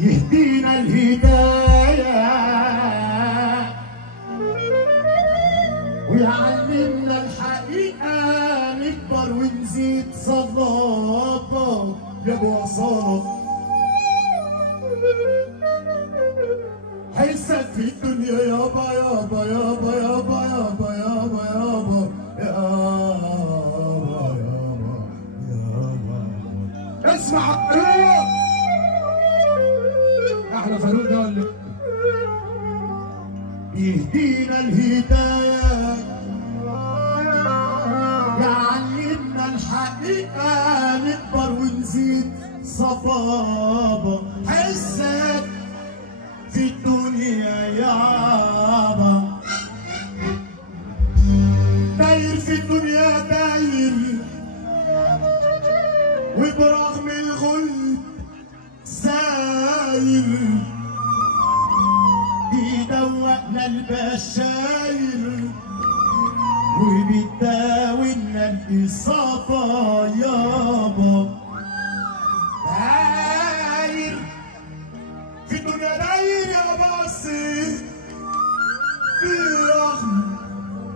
يهدينا الهداية ويعلمنا الحقيقة نكبر ونزيد صلابة يا ابو عصارة. حسك في الدنيا يابا يابا يابا يابا يابا يابا يابا يابا يابا. اسمع فاروق، احلى فاروق ده ولا يهدينا الهداية يعلمنا الحقيقة نكبر ونزيد صبابة. حسك في الدنيا يابا داير في الدنيا داير وبرغم الغل ساير بيدوقنا البشاير وبيداوينا الإصابة يابا. داير في الدنيا داير يا باصي برغم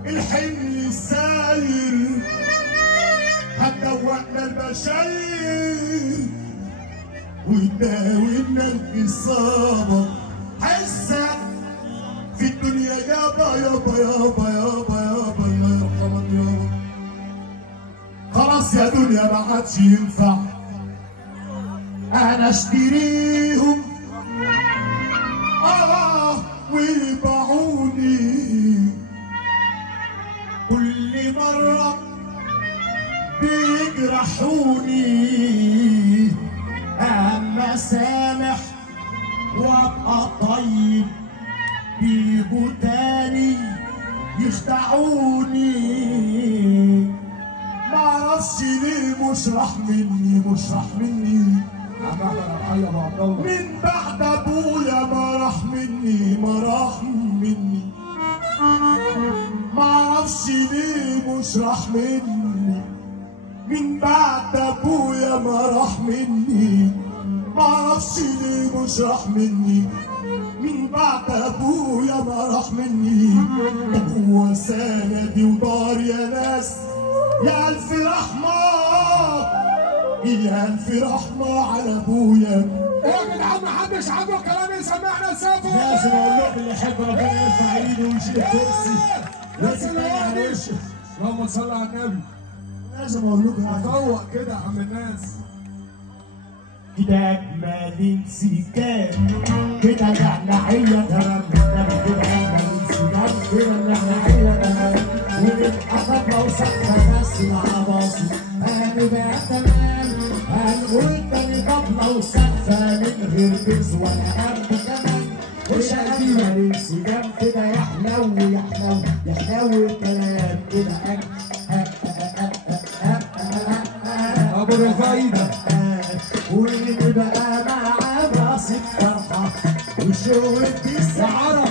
الحمل ساير هتدوقنا البشاير ويداوينا الإصابة. حسك في الدنيا يابا يابا يابا يابا يابا الله يرحمك يابا. خلاص يا دنيا ما عادش ينفع انا اشتريهم ويبيعوني كل مرة بيجرحوني. اما سامح وابقى طيب بيجوا تاني يخدعوني. معرفش ليه مش راح مني مش راح مني من بعد ابويا ما راح مني ما راح مني. معرفش ليه مش راح مني من بعد ابويا ما راح مني. معرفش ليه مش راح مني من بعد ابويا ما راح مني. هو سندي ودار يا ناس يا الف رحمه يا الف رحمه على ابويا. ايه يا جدعان محدش عاجبه كلامي سمعنا سافر. لازم اقول لكم اللي يحب ربنا يرفع ايده ويشيل الكرسي. لازم وشه. اللهم صل على النبي. لازم اقول لكم فوق كده يا عم الناس. كده اجمل انسجام كده نعناعيه تمام. كده اجمل انسجام كده نعناعيه تمام. ونتحرك لو سقفه بس مع باصي هنبقى تمام. هنقول تاني طبله وسقفه من غير بيز ولا قلب كمان. مش اجمل انسجام كده يحلو يحلو يحلو الكلام كده ابو الفايده ونبقى مع باصي فرحه وشوق السعاره.